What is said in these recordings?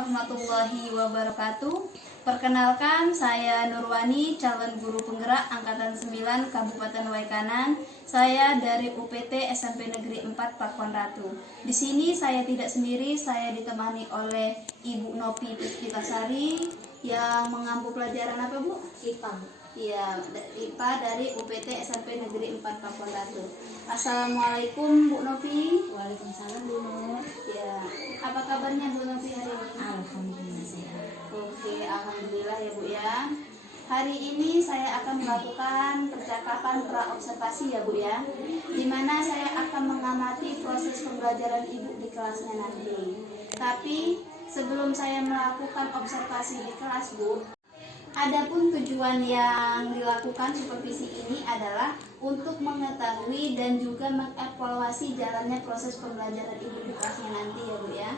warahmatullahi wabarakatuh. Perkenalkan, saya Nurwani, calon guru penggerak Angkatan 9 Kabupaten Waikanan. Saya dari UPT SMP Negeri 4 Pakuan Ratu. Di sini saya tidak sendiri, saya ditemani oleh Ibu Nopi Puspitasari yang mengampu pelajaran apa, Bu? IPA. Iya, IPA dari UPT SMP Negeri 4 Pakuan Ratu. Assalamualaikum Bu Nopi. Waalaikumsalam Bu Nur. Ya, apa kabarnya Bu Nopi hari ini? Alhamdulillah sehat. Oke, alhamdulillah ya Bu ya. Hari ini saya akan melakukan percakapan pra-observasi ya Bu ya, di mana saya akan mengamati proses pembelajaran Ibu di kelasnya nanti. Tapi sebelum saya melakukan observasi di kelas Bu, adapun tujuan yang dilakukan supervisi ini adalah untuk mengetahui dan juga mengevaluasi jalannya proses pembelajaran Ibu di kelasnya nanti ya Bu ya.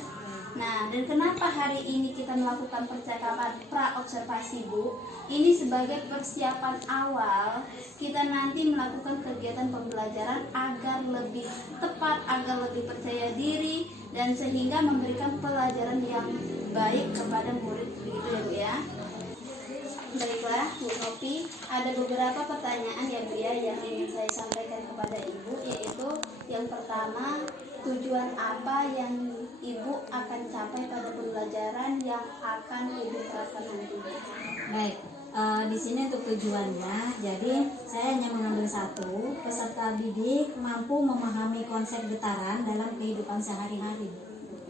Nah, dan kenapa hari ini kita melakukan percakapan pra-observasi Bu? Ini sebagai persiapan awal kita nanti melakukan kegiatan pembelajaran agar lebih tepat, agar lebih percaya diri, dan sehingga memberikan pelajaran yang baik kepada murid, begitu ya Bu ya. Baiklah Bu Nopi, ada beberapa pertanyaan ya Bu ya yang ingin saya sampaikan kepada Ibu, yaitu yang pertama, tujuan apa yang Ibu akan capai pada pembelajaran yang akan Ibu terapkan nanti? Baik, di sini untuk tujuannya, jadi saya hanya mengambil satu, peserta didik mampu memahami konsep getaran dalam kehidupan sehari-hari.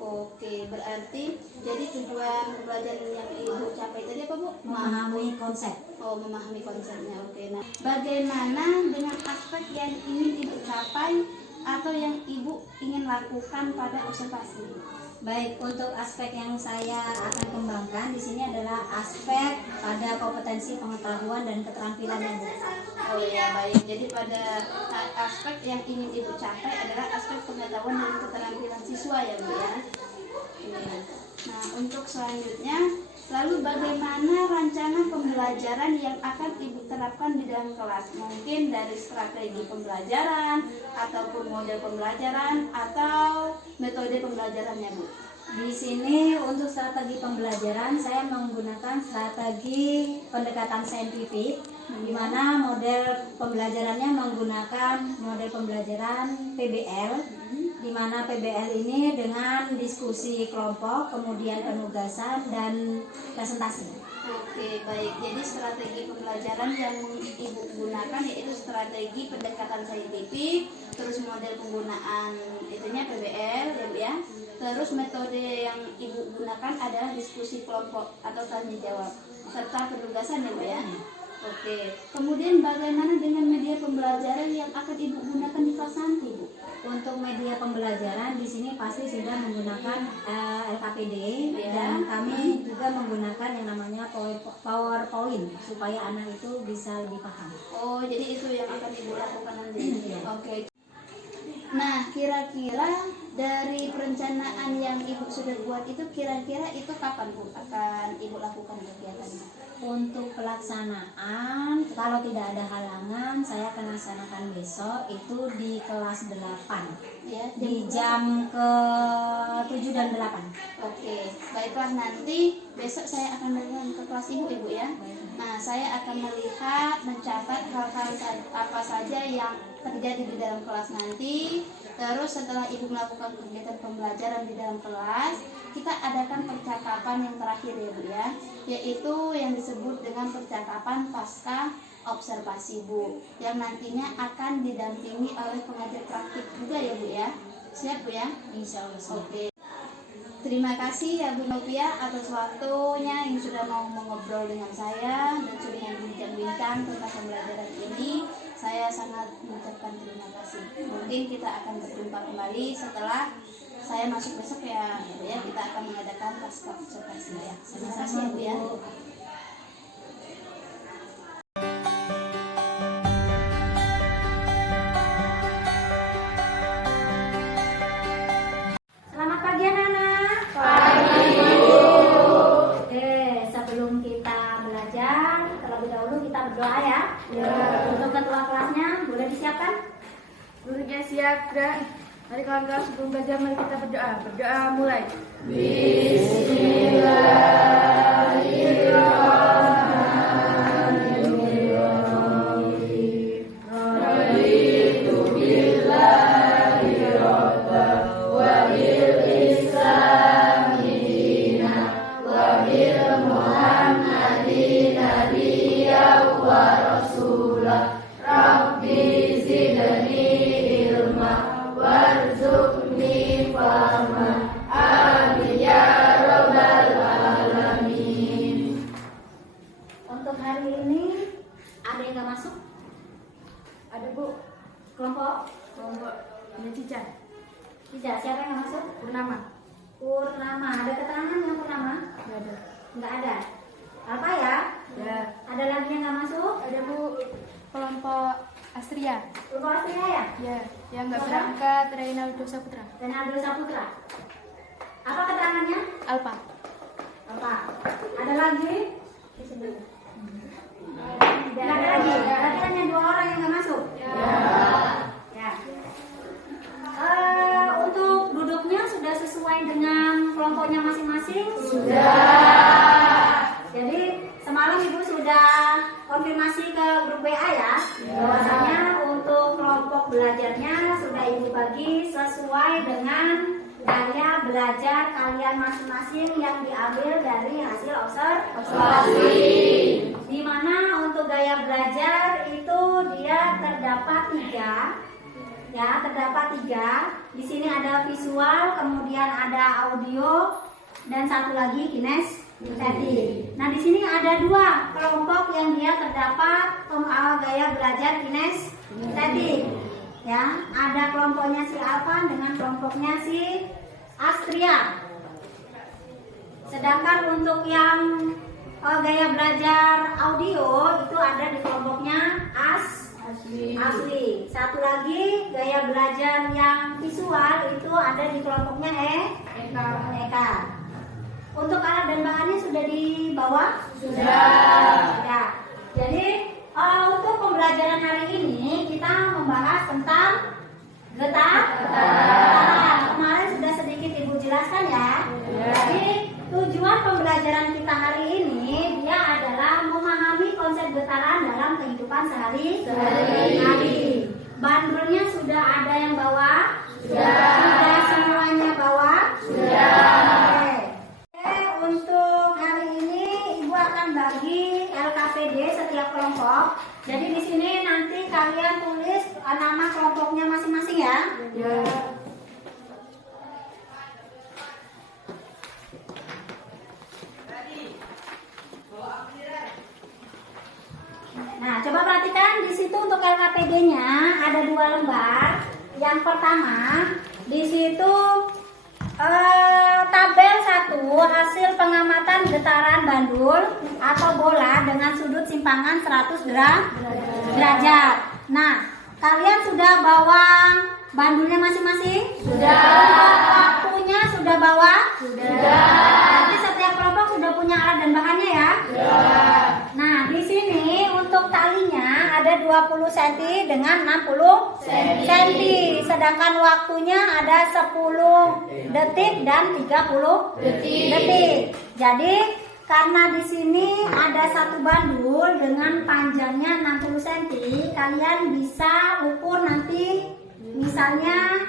Oke, berarti jadi tujuan pembelajaran yang Ibu capai tadi apa Bu? Memahami konsep. Oh, memahami konsepnya. Oke, nah bagaimana dengan aspek yang ingin Ibu capai atau yang Ibu ingin lakukan pada observasi? Baik, untuk aspek yang saya akan kembangkan di sini adalah aspek pada kompetensi pengetahuan dan keterampilan Bu. Oh ya, baik. Jadi pada aspek yang ingin Ibu capai adalah aspek pengetahuan dan keterampilan siswa ya Bu ya. Iya. Nah, untuk selanjutnya, lalu bagaimana rancangan pembelajaran yang akan Ibu terapkan di dalam kelas? Mungkin dari strategi pembelajaran, ataupun model pembelajaran, atau metode pembelajarannya Bu? Di sini untuk strategi pembelajaran saya menggunakan strategi pendekatan saintifik, di mana model pembelajarannya menggunakan model pembelajaran PBL, di mana PBL ini dengan diskusi kelompok, kemudian penugasan dan presentasi. Oke, baik. Jadi strategi pembelajaran yang Ibu gunakan yaitu strategi pendekatan saintifik, terus model penggunaan itunya PBL ya Bu ya. Terus metode yang Ibu gunakan adalah diskusi kelompok atau tanya jawab serta penugasan ya Bu ya. Oke. Kemudian bagaimana dengan media pembelajaran yang akan Ibu gunakan di kelas nanti Bu? Untuk media pembelajaran di sini pasti sudah menggunakan LKPD Ya. dan kami juga menggunakan yang namanya PowerPoint supaya anak itu bisa lebih paham. Oh, jadi itu yang akan Ibu lakukan nanti. Iya. Oke. Nah, kira-kira dari perencanaan yang Ibu sudah buat itu kira-kira itu kapan Bu akan Ibu lakukan kegiatannya? Untuk pelaksanaan, kalau tidak ada halangan, saya akan laksanakan besok itu di kelas 8 Ya, di jam ke-7 dan 8. Oke, baiklah, nanti besok saya akan datang ke kelas Ibu ya. Nah, saya akan melihat, mencatat hal-hal apa saja yang terjadi di dalam kelas nanti. Terus setelah Ibu melakukan kegiatan pembelajaran di dalam kelas, kita adakan percakapan yang terakhir ya Bu ya, yaitu yang disebut dengan percakapan pasca observasi Bu, yang nantinya akan didampingi oleh pengajar praktik juga ya Bu ya. Siap Bu ya? Insya Allah. Oke. Terima kasih ya Bu Novia atas waktunya yang sudah mau mengobrol dengan saya dan sudah berbincang-bincang tentang pembelajaran ini. Saya sangat mengucapkan terima kasih. Mungkin kita akan berjumpa kembali setelah saya masuk besok ya, Bu ya. Kita akan mengadakan pasca observasi ya. Terima kasih ya Bu ya. Selamat pagi anak-anak. Oke, sebelum kita belajar, terlebih dahulu kita berdoa ya. Untuk ketua kelasnya, boleh disiapkan? Gurunya siap, Kak. Mari kawan-kawan sebelum belajar mari kita berdoa. Berdoa mulai. Untuk hari ini ada yang nggak masuk? Ada Bu, Kelompok kelompok ini Cica, tidak. Siapa yang nggak masuk? Purnama. Purnama. Ada keterangan yang Purnama? Nggak ada. Nggak ada. Apa ya? Ya, Ada lagi yang nggak masuk? ada Bu, kelompok Astria. Kelompok Astria ya? Ya, yang nggak Siapa? berangkat Reynaldo Saputra. Reynaldo Saputra. Apa keterangannya? Alpa. Apa? Ada lagi? Tidak ada lagi. Berarti hanya 2 orang yang nggak masuk. Ya. Untuk duduknya sudah sesuai dengan kelompoknya masing-masing? Sudah. Jadi semalam Ibu sudah konfirmasi ke grup WA ya, bahwasanya untuk kelompok belajarnya sudah Ibu bagi sesuai dengan gaya belajar kalian masing-masing yang diambil dari hasil observasi. Di mana untuk gaya belajar itu dia terdapat 3. Ya, terdapat 3. Di sini ada visual, kemudian ada audio, dan satu lagi kinestetik. Nah, di sini ada 2 kelompok yang dia terdapat gaya belajar kinestetik. Ya, ada kelompoknya si Alvan dengan kelompoknya si Astria. Sedangkan untuk yang gaya belajar audio itu ada di kelompoknya Asli. Satu lagi gaya belajar yang visual itu ada di kelompoknya Eka. Untuk alat dan bahannya sudah dibawa? Sudah. Ya. Jadi untuk pembelajaran hari ini kita membahas tentang getaran. Kemarin sudah sedikit Ibu jelaskan ya. Jadi tujuan pembelajaran kita hari ini dia adalah memahami konsep getaran dalam kehidupan sehari-hari. Bandulnya sudah ada yang bawa? Sudah semuanya bawa? Oke. Untuk hari ini Ibu akan bagi LKPD setiap kelompok. Jadi di sini nanti kalian tulis nama kelompoknya masing-masing ya. Nah, coba perhatikan di situ untuk LKPD-nya ada 2 lembar. Yang pertama, di situ tabel 1 hasil pengamatan getaran bandul atau bola dengan sudut simpangan 100 derajat. Nah, kalian sudah bawa bandulnya masing-masing? Sudah. Waktunya sudah bawa? Sudah. Nanti setiap kelompok sudah punya alat dan bahannya ya? Sudah. Nah, di sini untuk talinya ada 20 cm dengan 60 cm. Sedangkan waktunya ada 10 detik dan 30 detik. Jadi karena di sini ada satu bandul dengan panjangnya 60 cm, kalian bisa ukur nanti misalnya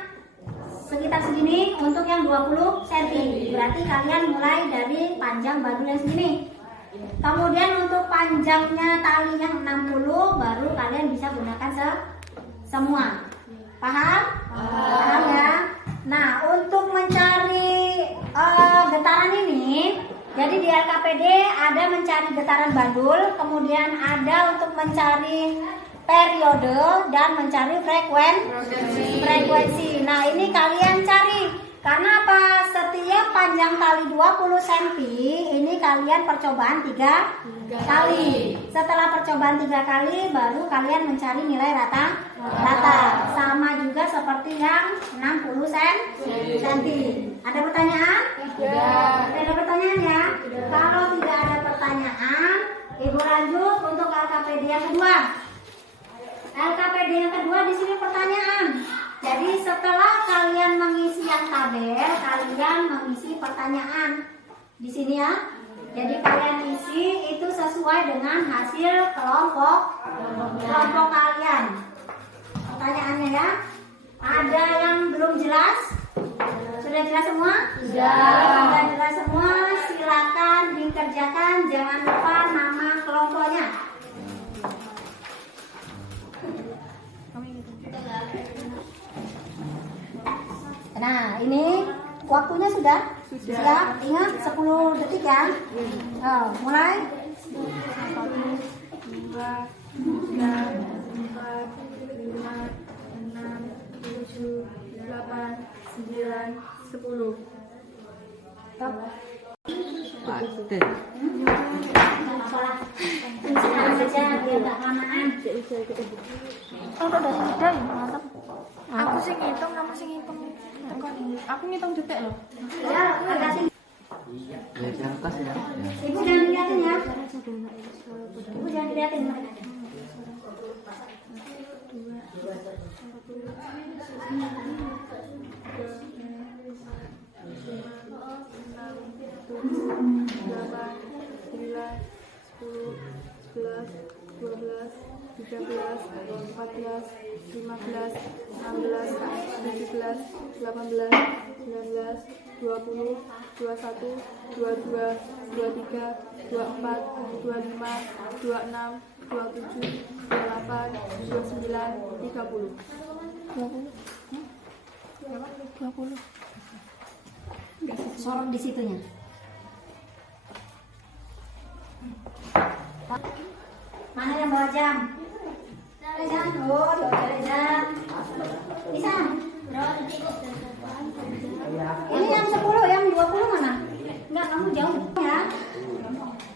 sekitar segini untuk yang 20 cm. Berarti kalian mulai dari panjang bandul yang segini. Kemudian untuk panjangnya tali yang 60 baru kalian bisa gunakan semua. Paham? Paham ya? Nah, untuk mencari getaran ini, jadi di LKPD ada mencari getaran bandul, kemudian ada untuk mencari periode dan mencari frekuensi. Nah, ini kalian cari. Karena apa? Setiap panjang tali 20 cm ini kalian percobaan 3 kali. Setelah percobaan 3 kali baru kalian mencari nilai rata. Sama juga seperti yang 60 cm. Ada pertanyaan? Ada pertanyaan ya? Kalau tidak ada pertanyaan, Ibu lanjut untuk LKPD yang kedua. LKPD yang kedua di sini pertanyaan. Jadi setelah kalian mengisi yang tabel, kalian mengisi pertanyaan di sini ya. Jadi kalian isi itu sesuai dengan hasil kelompok kalian. Pertanyaannya ya. Ada yang belum jelas? Sudah jelas semua? Sudah jelas semua. Silakan dikerjakan. Jangan lupa nama kelompoknya. Nah, ini waktunya sudah? Sudah. Ingat 10 detik ya. Oh, mulai. 1, 2, 3, 4, 5, 6, 7, 8, 9, 10. Stop. Pasti. Nggak masalah. Sekarang saja biar nggak kelamaan. Kalau udah sudah ya, mantap. Aku sih ngitung, kamu sih ngitung. Aku ngitung detik loh. Ya, agak sih. Dari kertas ya. Ibu jangan dilihatin ya. Ibu jangan dilihatin. Sorot di situnya. Mana yang bawa jam? Ada jam? Oh, ada jam. Bisa? Ini yang 10, yang 20 mana? Enggak, kamu jauh ya.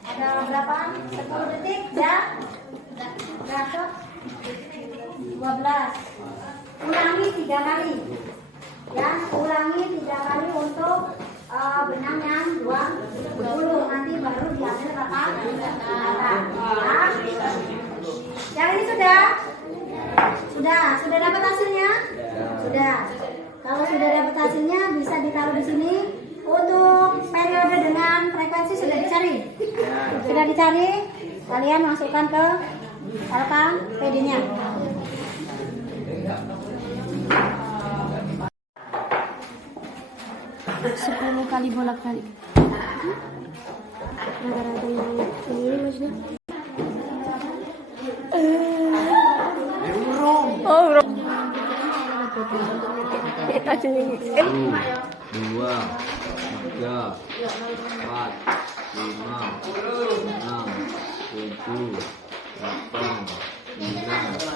Ada berapa? 10 detik, jam. Berapa? 12. Ulangi 3 kali. Ya, ulangi 3 kali untuk benang yang 20. Nanti baru diambil kata. Yang ini sudah? Sudah dapat hasilnya? Sudah. Kalau sudah dapat hasilnya bisa ditaruh di sini. Untuk periode dengan frekuensi sudah dicari? Sudah dicari? Kalian masukkan ke LKPD-nya. Sepuluh kali bolak-balik. Rata-rata yang ini maksudnya. Satu, dua, tiga, 4, 5, 6, 7, 8, 9,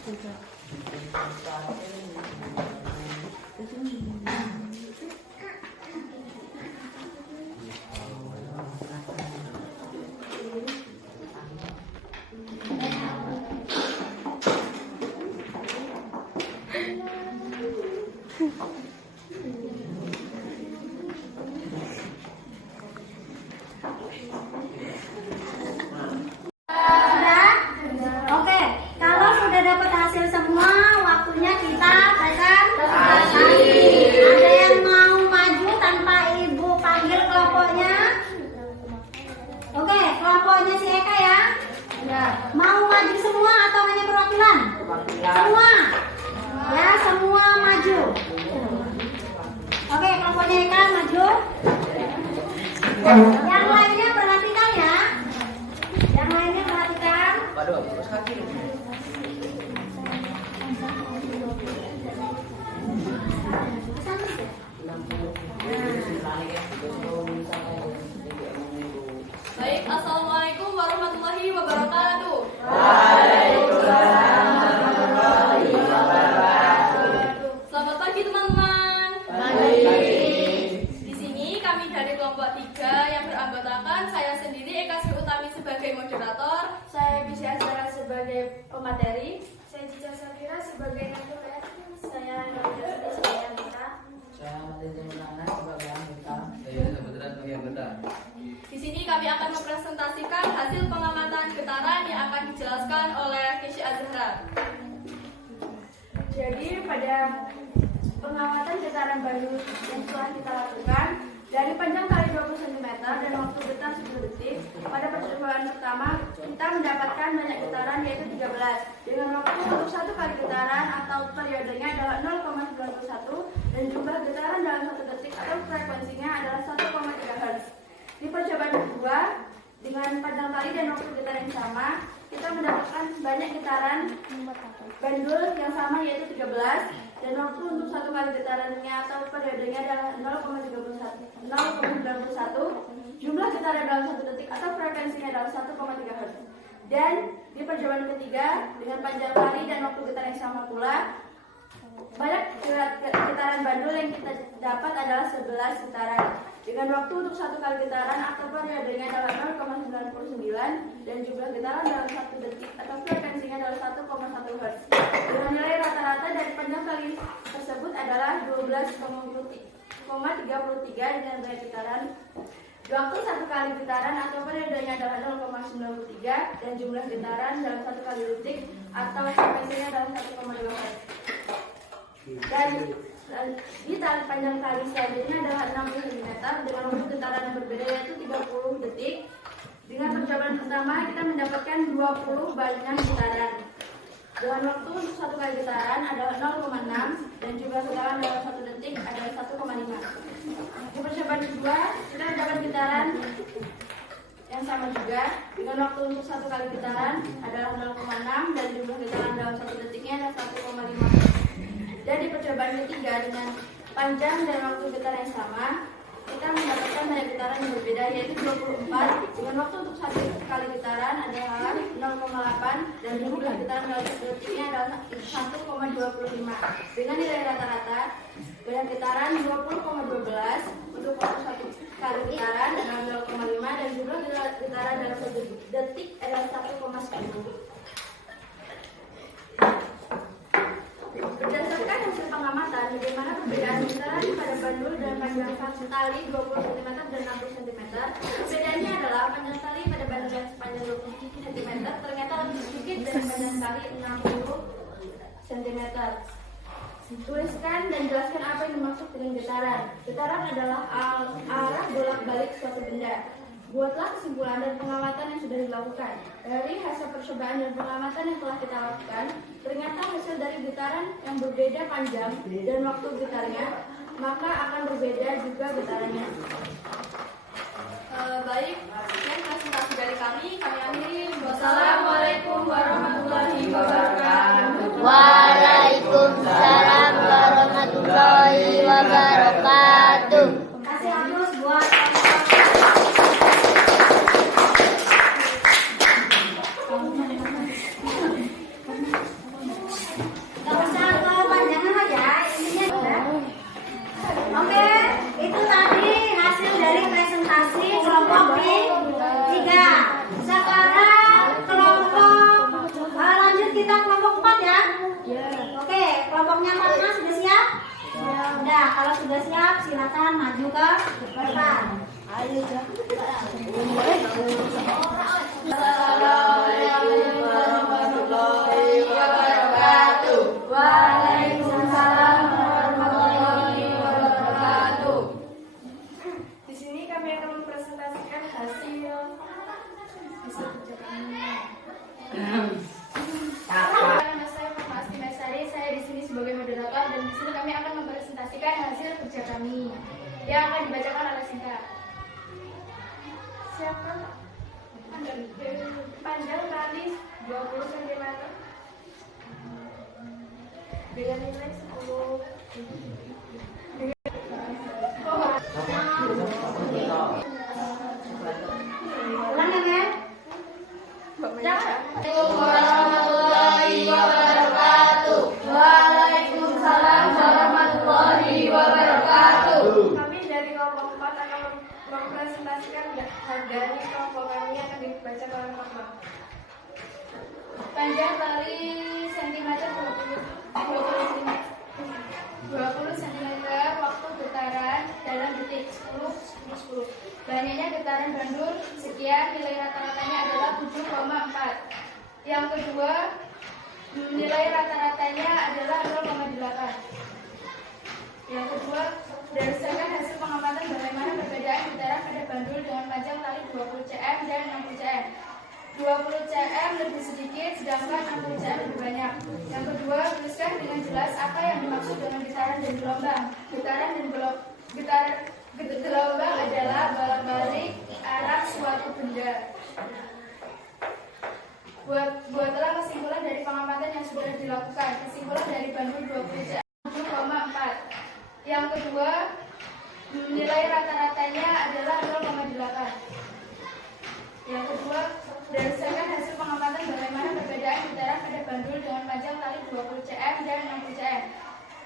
Sudah? Oke, kalau sudah dapat hasil semua, waktunya kita presentasi. Ada yang mau maju tanpa ibu panggil kelompoknya? Oke, kelompoknya si Eka ya? Mau maju semua atau hanya perwakilan? Semua. Ya, semua maju. Oke, kelompoknya Eka maju. Yang lainnya perhatikan ya. Yang lainnya perhatikan. Baik, assalamualaikum warahmatullahi wabarakatuh. Selamat pagi teman-teman. Di sini kami dari kelompok 3 yang beranggotakan saya sendiri Eka Sri Utami sebagai moderator, saya Bisya Azhara sebagai pemateri, saya Cica Safira sebagai narasumber, saya Nabila sebagai anggota. Jadi pada pengamatan getaran bandul yang telah kita lakukan, dari panjang kali 20 cm dan waktu getar 10 detik, pada percobaan pertama kita mendapatkan banyak getaran yaitu 13 dengan waktu untuk satu kali getaran atau periodenya adalah 0,91 dan jumlah getaran dalam satu detik atau frekuensinya adalah 1,3 Hz. Di percobaan kedua dengan panjang kali dan waktu getaran yang sama, kita mendapatkan banyak getaran bandul yang sama yaitu 13 dan waktu untuk satu kali getarannya atau periodenya adalah 0,91. Jumlah getaran dalam satu detik atau frekuensinya adalah 1,3 Hz. Dan di percobaan ketiga dengan panjang kali dan waktu getaran yang sama pula, banyak getaran bandul yang kita dapat adalah 11 getaran dengan waktu untuk satu kali getaran atau periodenya adalah 0,99 dan jumlah getaran dalam satu detik atau frekuensinya adalah 1,1 Hz. Dengan nilai rata-rata dari panjang kali tersebut adalah 12,33 dengan nilai getaran waktu satu kali getaran atau periodenya adalah 0,93 dan jumlah getaran dalam satu kali detik atau frekuensinya adalah 1,2 Hz. Dan di tali panjang kali selanjutnya adalah 60 cm dengan waktu getaran yang berbeda yaitu 30 detik. Dengan percobaan pertama kita mendapatkan 20 banyak getaran dengan waktu untuk satu kali getaran adalah 0,6 dan jumlah getaran dalam satu detik adalah 1,5. Di percobaan kedua kita mendapat getaran yang sama juga dengan waktu untuk satu kali getaran adalah 0,6 dan jumlah getaran dalam satu detiknya adalah 1,5. Dan di percobaan ketiga dengan panjang dan waktu getaran yang sama, kita mendapatkan banyak getaran yang berbeda yaitu 24 dengan waktu untuk satu kali getaran adalah 0,8 dan jumlah getaran dalam satu detiknya adalah 1,25 dengan nilai rata-rata banyak getaran 20,12 untuk waktu satu kali getaran adalah 0,5 dan jumlah getaran dalam satu detik adalah 1,10. Berdasarkan hasil pengamatan, bagaimana perbedaan getaran pada bandul dan panjang tali 20 cm dan 60 cm. Perbedaannya adalah panjang tali pada bandul yang sepanjang 20 cm ternyata lebih sedikit dari panjang tali 60 cm. Tuliskan dan jelaskan apa yang dimaksud dengan getaran. Getaran adalah arah bolak-balik suatu benda. Buatlah kesimpulan dan pengamatan yang sudah dilakukan. Dari hasil percobaan dan pengamatan yang telah kita lakukan, ternyata hasil dari getaran yang berbeda panjang dan waktu getarnya, maka akan berbeda juga getarannya. Baik, sekian presentasi dari kami akhiri. Wassalamualaikum warahmatullahi wabarakatuh. Waalaikumsalam warahmatullahi wabarakatuh. Kasih aplaus buat kalau sudah siap, silakan maju ke depan. Ayo, Assalamualaikum warahmatullahi wabarakatuh. Waalaikumsalam warahmatullahi wabarakatuh. Di sini kami akan mempresentasikan hasil Nama saya Pak Asti Mesari, saya di sini sebagai moderator dan di sini kami akan mempresentasikan hasil kerja kami yang akan dibacakan oleh Sinta. Siapa? Panjang kali 20 cm dengan nilai 10. ulang ya, Men? Warahmatullahi wabarakatuh. Waalaikumsalam warahmatullahi wabarakatuh. Kami dari kelompok 4 akan mempresentasikan dari kelompok kami yang akan dibaca oleh kelompok. Panjang tali sentimeter 20 cm, waktu getaran dalam detik 10. Banyaknya getaran bandul sekian, nilai rata-ratanya adalah 7,4. Yang kedua, nilai rata-ratanya adalah 0,9. lebih sedikit, sedangkan 60 cm lebih banyak. Yang kedua, tuliskan dengan jelas apa yang dimaksud dengan getaran dan gelombang. Getaran dan gelombang adalah bolak-balik arah suatu benda. Buatlah kesimpulan dari pengamatan yang sudah dilakukan. Kesimpulan dari Bandul 20 cm 0,4. Yang kedua, nilai rata-ratanya adalah 0,8. Yang kedua, berdasarkan hasil pengamatan bagaimana perbedaan getaran pada bandul dengan panjang tali 20 cm dan 60 cm.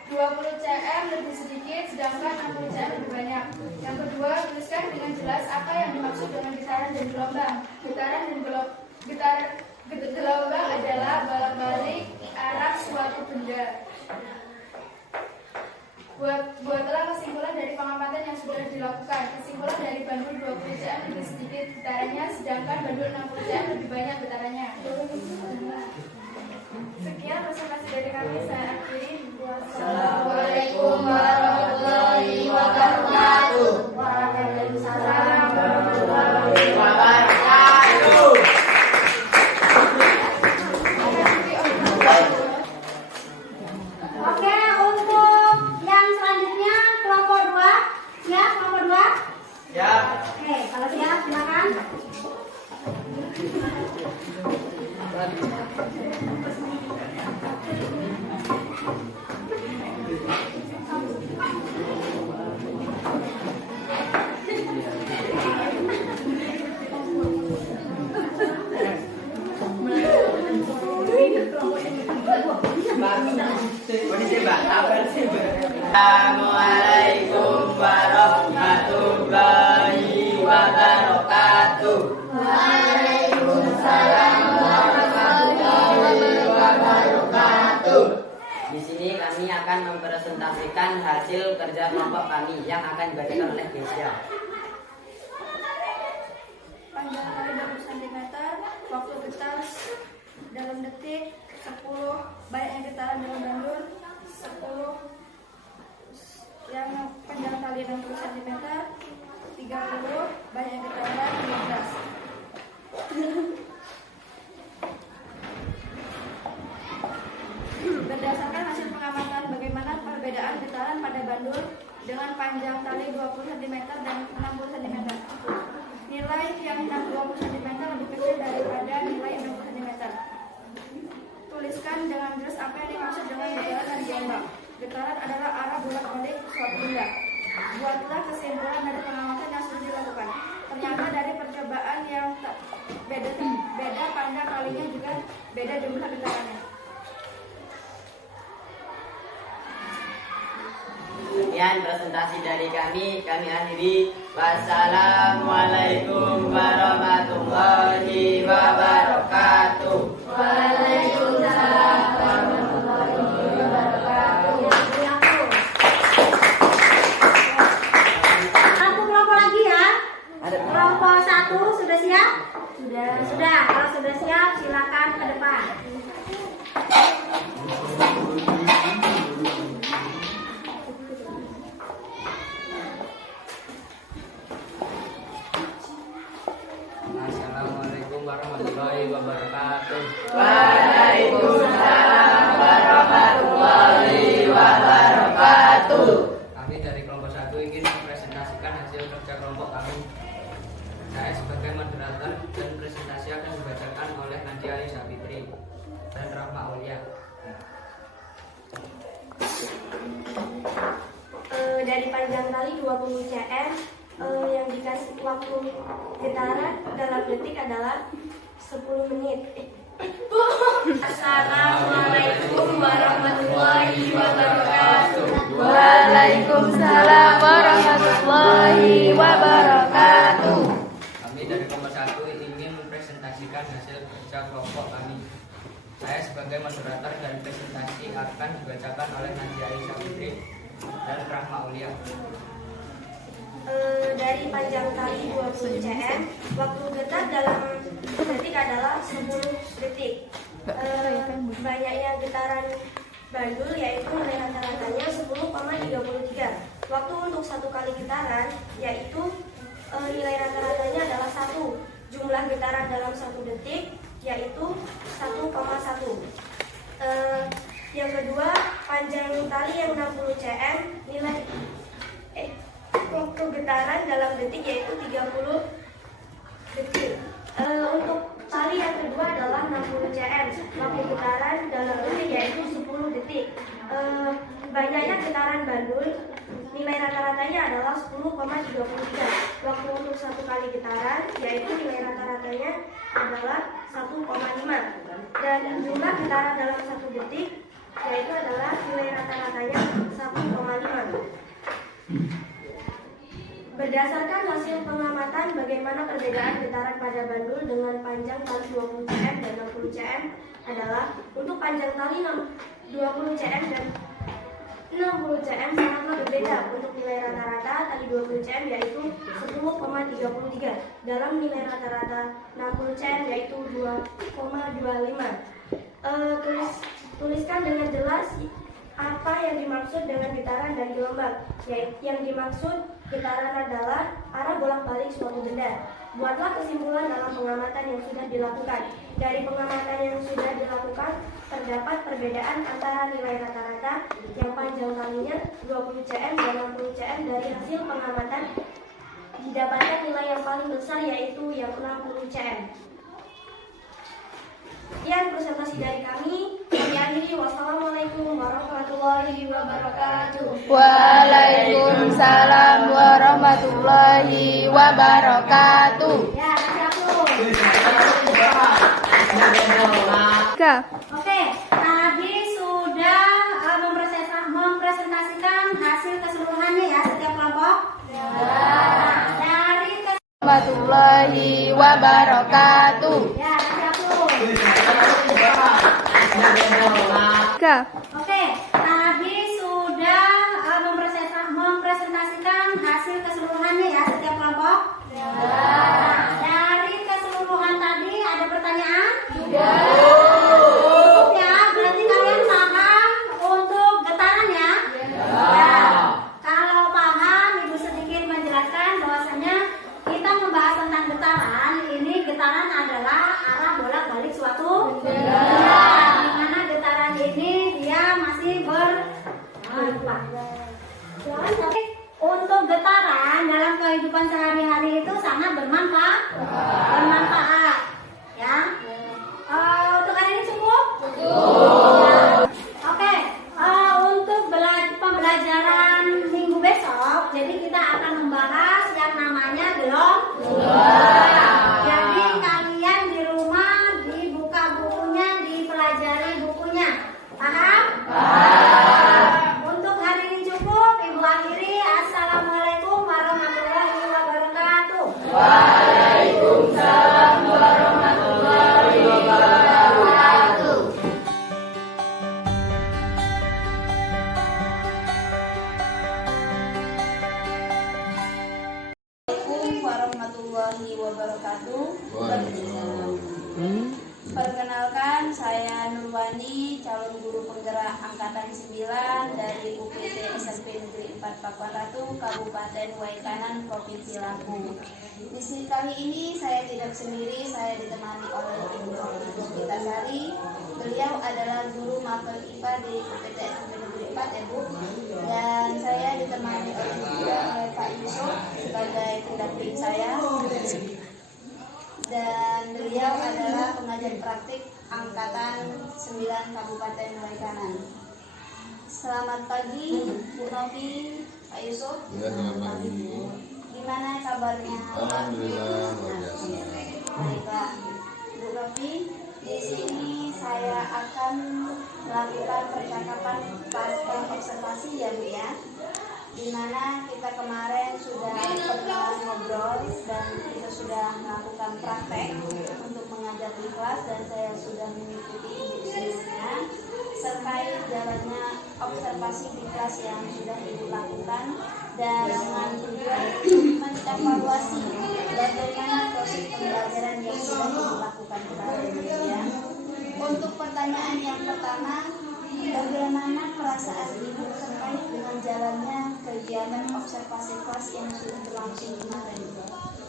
20 cm lebih sedikit, sedangkan 60 cm lebih banyak. Yang kedua, tuliskan dengan jelas apa yang dimaksud dengan getaran dan gelombang. Getaran dan gelombang adalah bolak-balik arah suatu benda. Buatlah kesimpulan dari pengamatan yang sudah dilakukan. Kesimpulan dari bandul 20 cm lebih sedikit getarannya, sedangkan bandul 60 cm lebih banyak getarannya. Sekian presentasi dari kami, saya akhiri. Assalamualaikum warahmatullahi wabarakatuh. Waalaikumsalam warahmatullahi wabarakatuh. Oke, untuk yang selanjutnya kelompok 2. Siap kelompok 2? Siap. Oke, kalau siap silakan. Assalamualaikum warahmatullahi wabarakatuh. Waalaikumsalam warahmatullahi wabarakatuh. Di sini kami akan mempresentasikan hasil kerja kelompok kami yang akan dibacakan oleh Kesia. Panjang tali 20 cm, waktu getar dalam detik 10, banyaknya getaran dalam bandul 10, yang panjang tali 60 cm 30, banyaknya getaran 15. Berdasarkan hasil pengamatan bagaimana perbedaan getaran pada bandul dengan panjang tali 20 cm dan 60 cm. Nilai yang 20 cm lebih kecil daripada nilai 60 cm. Tuliskan dengan jelas apa yang dimaksud dengan getaran dan gelombang. Getaran adalah arah bolak-balik suatu benda. Buatlah kesimpulan dari pengamatan yang sudah dilakukan. Ternyata dari percobaan yang beda panjang talinya juga beda jumlah getarannya. Sekian presentasi dari kami akhiri. Wassalamualaikum warahmatullahi wabarakatuh. Waalaikumsalam warahmatullahi wabarakatuh. Satu kelompok lagi ya. Kelompok 1 sudah siap? Sudah. Kalau sudah siap silakan ke depan. Assalamualaikum warahmatullahi wabarakatuh. Waalaikumsalam warahmatullahi wabarakatuh. Kami dari kelompok 1 ingin mempresentasikan hasil kerja kelompok kami. Saya sebagai moderator dan presentasi akan dibacakan oleh Nadia Alisa Fitri dan Rahma Aulia. Dari panjang tali 20 cm yang dikasih waktu getaran dalam detik adalah 10 menit. Assalamualaikum warahmatullahi wabarakatuh. Waalaikumsalam warahmatullahi wabarakatuh. Kami dari kelompok 1 ingin mempresentasikan hasil kerja kelompok kami. Saya sebagai moderator dan presentasi akan dibacakan oleh Nadia Alisa Fitri dan Rahma Aulia. Dari panjang tali 20 cm, waktu getar dalam detik adalah 10 detik. Banyaknya getaran bandul yaitu nilai rata-ratanya 10,33. Waktu untuk satu kali getaran yaitu nilai rata-ratanya adalah 1. Jumlah getaran dalam 1 detik yaitu 1,1. Yang kedua, panjang tali yang 60 cm, nilai waktu getaran dalam detik yaitu 30 detik. Untuk tali yang kedua adalah 60 cm, waktu getaran dalam detik yaitu 10 detik. Banyaknya getaran bandul, nilai rata-ratanya adalah 10,33. Waktu untuk satu kali getaran yaitu nilai rata-ratanya adalah 1,5. Dan jumlah getaran dalam satu detik yaitu adalah nilai rata-ratanya 1,5. Berdasarkan hasil pengamatan bagaimana perbedaan getaran pada bandul dengan panjang tali 20 cm dan 60 cm adalah untuk panjang tali 20 cm dan 60 cm sangatlah berbeda. Untuk nilai rata-rata tali 20 cm yaitu 10,33. Dalam nilai rata-rata 60 cm yaitu 2,25. Tuliskan dengan jelas apa yang dimaksud dengan getaran dan gelombang. Yang dimaksud getaran adalah arah bolak-balik suatu benda. Buatlah kesimpulan dalam pengamatan yang sudah dilakukan. Dari pengamatan yang sudah dilakukan, terdapat perbedaan antara nilai rata-rata yang panjang talinya 20 cm dan 60 cm. Dari hasil pengamatan didapatkan nilai yang paling besar yaitu yang 60 cm. Sekian presentasi dari kami. Kami akhiri. Wassalamualaikum warahmatullahi wabarakatuh. Waalaikumsalam warahmatullahi wabarakatuh. Ya, siap. Oke, tadi sudah mempresentasikan hasil keseluruhannya ya setiap kelompok. Dari Warahmatullahi wabarakatuh. ya, siap. Oke, tadi sudah mempresentasikan hasil keseluruhannya ya setiap kelompok. Dari keseluruhan tadi ada pertanyaan? Ya, berarti kalian paham untuk getaran ya? Ya. Kalau paham, Ibu sedikit menjelaskan bahwasanya kita membahas tentang getaran. Ini getaran adalah arah bolak-balik suatu benda. Di mana getaran ini dia masih berputar. Untuk getaran dalam kehidupan sehari-hari itu sangat bermanfaat. Ya. Untuk hari ini cukup? Ya. Oke. Untuk pembelajaran minggu besok, jadi kita akan membahas yang namanya gelombang. Jadi kalian di rumah dibuka bukunya, dipelajari bukunya. Paham? Untuk hari ini cukup. Ibu akhiri. Assalamualaikum warahmatullahi wabarakatuh. Waalaikumsalam warahmatullahi wabarakatuh. Assalamualaikum warahmatullahi wabarakatuh. Perkenalkan, saya Nurwani, calon guru penggerak angkatan 9 dari UPT SMP Negeri 4 Pakuan Ratu, Kabupaten Waikanan, Provinsi Lampung. Di sini kali ini saya tidak sendiri, saya ditemani oleh Ibu Kitasari. Beliau adalah guru mapel IPA di UPT SMP Negeri 4 ya Bu. Dan saya ditemani oleh Pak Yusuf sebagai pendamping saya. Dan beliau adalah pengajar praktik angkatan 9 Kabupaten Waikanan. Selamat pagi Bu Novi, Pak Yusuf. Ya, selamat pagi. Gimana kabarnya? Alhamdulillah, luar biasa. Baiklah, Bu Novi. Di sini saya akan melakukan percakapan pasca observasi ya Bu ya. Dimana kita kemarin sudah pernah ngobrol dan kita sudah melakukan praktek untuk mengajar di kelas, dan saya sudah mengikuti Ibu sebelumnya terkait jalannya observasi di kelas yang sudah Ibu lakukan, dan dengan tujuan mengevaluasi bagaimana proses pembelajaran yang sudah Ibu lakukan kemarin ya. Untuk pertanyaan yang pertama, bagaimana perasaan Ibu terkait dengan jalannya kegiatan observasi kelas yang sudah berlangsung kemarin?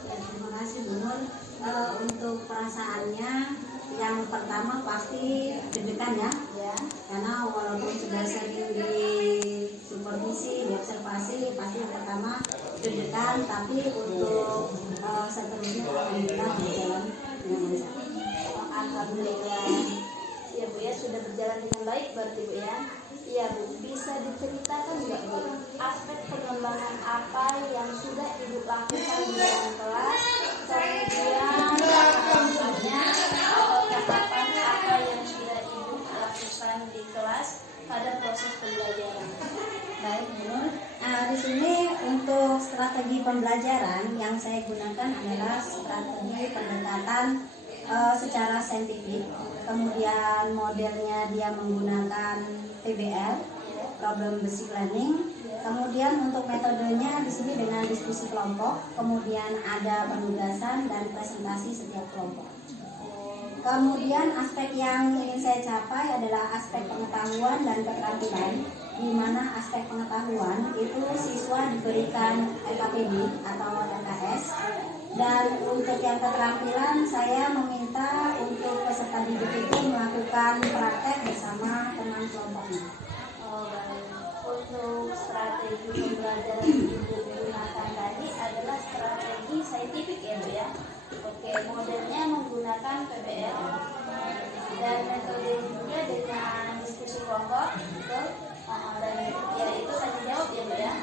Ya, terima kasih Bu Nur. Untuk perasaannya yang pertama pasti deg-degan ya, karena walaupun sudah sering di supervisi, diobservasi, pasti yang pertama deg-degan, tapi untuk seterusnya alhamdulillah berjalan dengan lancar. Alhamdulillah. Ya Bu ya, sudah berjalan dengan baik berarti Bu ya. Iya Bu, bisa diceritakan nggak Bu aspek pengembangan apa yang sudah Ibu lakukan di dalam kelas, kemudian selanjutnya tahapan apa yang sudah Ibu lakukan di kelas pada proses pembelajaran. Baik, Bu. Di sini untuk strategi pembelajaran yang saya gunakan adalah strategi pendekatan secara saintifik. Kemudian modelnya dia menggunakan PBL, problem basic learning. Kemudian untuk metodenya di sini dengan diskusi kelompok, kemudian ada penugasan dan presentasi setiap kelompok. Kemudian aspek yang ingin saya capai adalah aspek pengetahuan dan keterampilan, di mana aspek pengetahuan itu siswa diberikan LKPD atau LKS, dan untuk yang keterampilan saya meminta untuk peserta didik itu melakukan praktek bersama teman kelompoknya. Oh baik. Untuk strategi pembelajaran Ibu gunakan tadi adalah strategi saintifik ya Bu ya. Oke, modelnya menggunakan PBL dan metode juga dengan diskusi kelompok, betul? Dan ya itu tanya jawab ya Bu ya.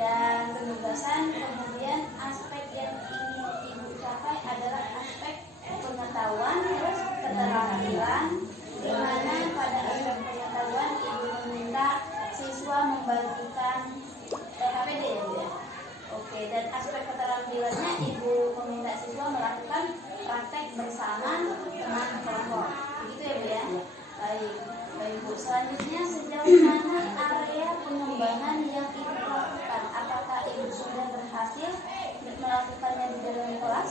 Dan penugasan, kemudian aspek yang ingin Ibu capai adalah aspek pengetahuan, terus keterampilan, di mana pada aspek pengetahuan Ibu meminta siswa membagikan LKPD ya Bu ya. Oke, dan aspek keterampilannya Ibu meminta siswa melakukan praktek bersama teman kelompok. Begitu ya Bu ya? Baik, baik Bu. Selanjutnya sejauh mana area pengembangan yang Ibu lakukan? Apakah Ibu sudah berhasil melakukannya di dalam kelas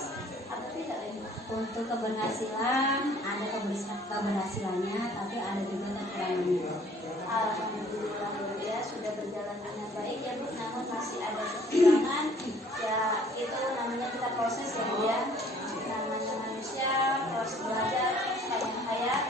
atau tidak Ibu? Untuk keberhasilan ada keberhasilannya, tapi ada juga kekurangannya. Alhamdulillah ya sudah berjalan dengan baik ya Bu, namun masih ada kekurangan ya, itu namanya kita proses ya Bu ya, namanya manusia proses belajar kayak hayat,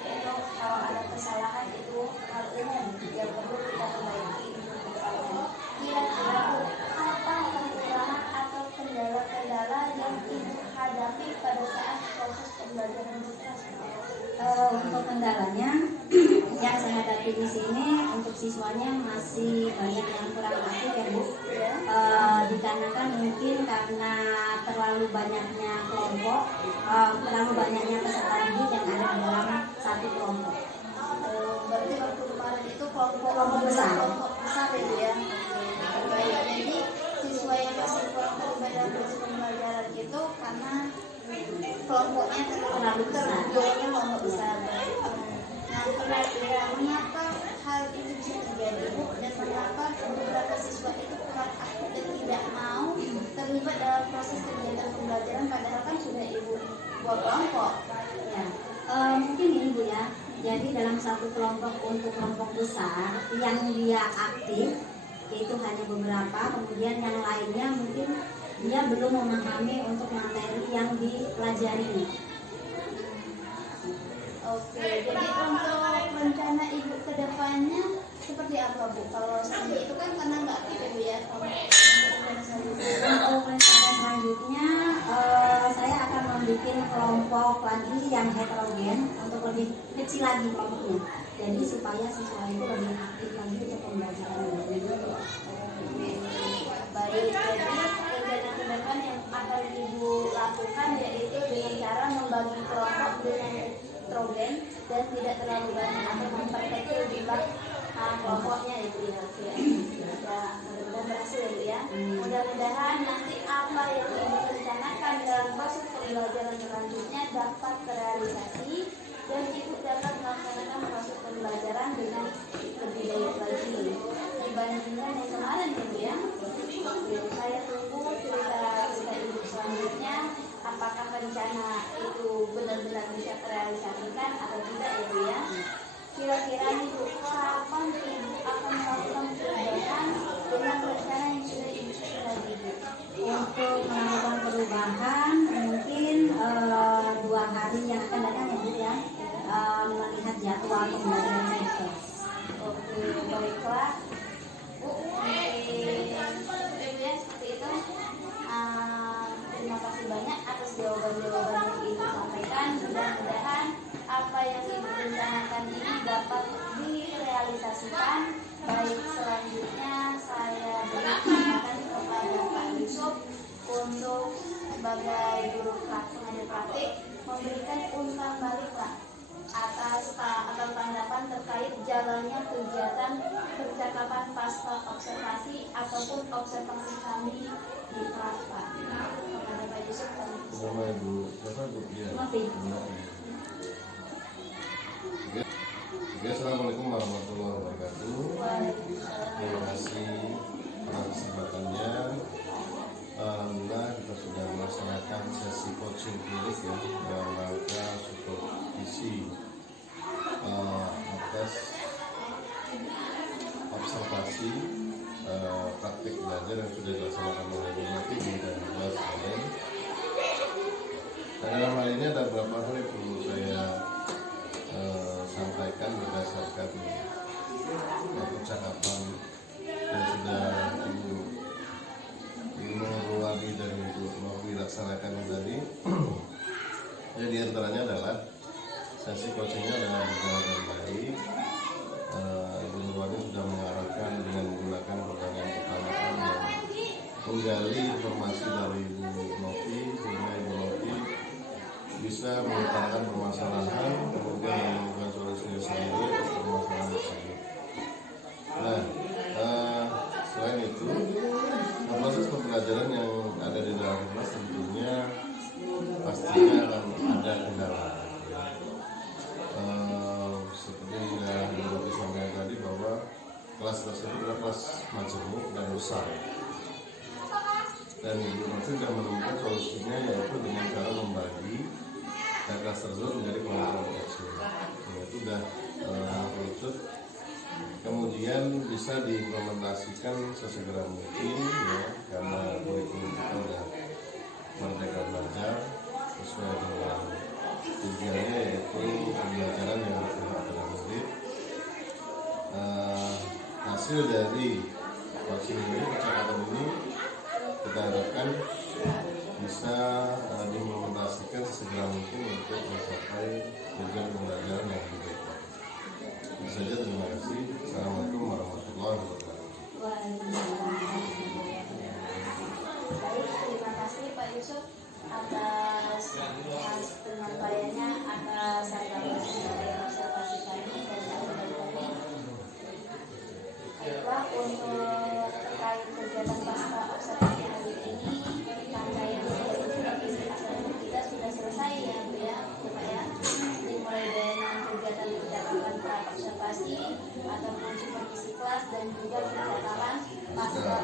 itu kalau ada kesalahan itu hal umum yang perlu kita perbaiki bersama. Kira-kira Bu, apa kekurangan atau kendala-kendala yang Ibu hadapi pada saat proses pembelajaran di kelas? Untuk kendalanya yang saya hadapi di sini, untuk siswanya masih banyak yang kurang aktif ya Bu. Dikarenakan mungkin karena terlalu banyaknya kelompok, terlalu banyaknya peserta didik yang ada di dalam satu kelompok. Berarti waktu kemarin itu kelompok besar ya Bu ya. Baik, jadi siswa yang masih kurang terlibat dalam proses pembelajaran itu karena kelompoknya terlalu besar, kelompok besar. Nah, kira-kira mengapa hal itu bisa terjadi Bu, dan mengapa beberapa siswa itu kurang aktif dan tidak mau terlibat dalam proses kegiatan pembelajaran padahal kan sudah Ibu buat kelompok? Ya, mungkin ini Bu ya. Jadi dalam satu kelompok, untuk kelompok besar yang dia aktif itu hanya beberapa, kemudian yang lainnya mungkin dia belum memahami untuk materi yang dipelajari. Oke, jadi untuk rencana Ibu ke depannya seperti apa Bu? Kalau sampai itu kan karena nggak aktif ya Bu ya. Untuk rencana selanjutnya saya akan membuat kelompok lagi yang heterogen untuk lebih kecil lagi kelompoknya. Jadi supaya siswa itu lebih aktif lagi untuk pembelajaran. Baik, jadi rencana ke depan yang akan Ibu lakukan yaitu dengan cara membagi kelompok dengan heterogen dan tidak terlalu banyak atau memperkecil jumlah kelompoknya ya Bu ya. Mudah-mudahan berhasil ya Bu ya. Mudah-mudahan nanti apa yang Ibu rencanakan dalam proses pembelajaran selanjutnya dapat terrealisasi dan Ibu dapat melaksanakan proses pembelajaran dengan lebih baik lagi dibandingkan yang kemarin ya Bu ya. Saya tunggu cerita Ibu selanjutnya, apakah rencana itu benar-benar bisa terrealisasikan atau tidak ya Bu ya. Kira-kira Ibu kapan Ibu akan melakukan perubahan dengan rencana yang sudah Ibu susun lagi Bu? Untuk melakukan perubahan mungkin 2 hari yang akan datang ya Bu. sebagai guru pengajar praktik memberikan umpan balik Pak atas atau tanggapan terkait jalannya kegiatan percakapan pasca observasi ataupun observasi kami di kelas Pak. Kepada Pak Yusuf kami. Nama Ibu, siapa Bu? Iya. Novi. Oke, Assalamualaikum warahmatullahi wabarakatuh. Terima kasih atas kesempatannya. Alhamdulillah kita sudah melaksanakan sesi coaching klinik ya dalam rangka supervisi atas observasi praktik belajar yang sudah dilaksanakan oleh Bu Novi di kelas online. Dan dalam hal ini ada beberapa hal yang perlu saya sampaikan berdasarkan percakapan yang sudah Ibu Ruwadi dan Ibu Novi laksanakan tadi. Ya, di antaranya adalah sesi coachingnya dengan berjalan dengan baik. Ibu Ruwadi sudah mengarahkan dengan menggunakan pertanyaan-pertanyaan yang menggali informasi dari Ibu Novi sehingga Ibu Novi bisa mengutarakan permasalahan kemudian menemukan solusinya sendiri atas permasalahan tersebut. Nah, selain itu proses pembelajaran yang ada di dalam kelas tentunya pastinya akan ada kendala. Seperti yang sudah disampaikan tadi bahwa kelas tersebut adalah kelas majemuk dan besar. Dan Ibu Novi sudah menemukan solusinya yaitu dengan cara membagi kelas tersebut menjadi kelompok kecil. Itu sudah terwujud. Kemudian bisa diimplementasikan sesegera mungkin ya, karena kurikulum kita sudah merdeka belajar sesuai dengan tujuannya yaitu pembelajaran yang berpihak pada murid. Hasil dari vaksin ini, percakapan ini kita harapkan bisa diimplementasikan sesegera mungkin untuk mencapai tujuan pembelajaran yang lebih baik. Itu saja, terima kasih. Assalamualaikum warahmatullahi wabarakatuh. Baik, terima kasih Pak Yusuf atas penyampaiannya atas tanggapan dari observasi kami dan dari kami. Baiklah, untuk terkait kegiatan pasca observasi hari ini, rangkaian supervisi akademik kita sudah selesai ya Bu ya, Pak ya. Dimulai dengan kegiatan percakapan pra observasi ataupun supervisi kelas dan juga percakapan pasca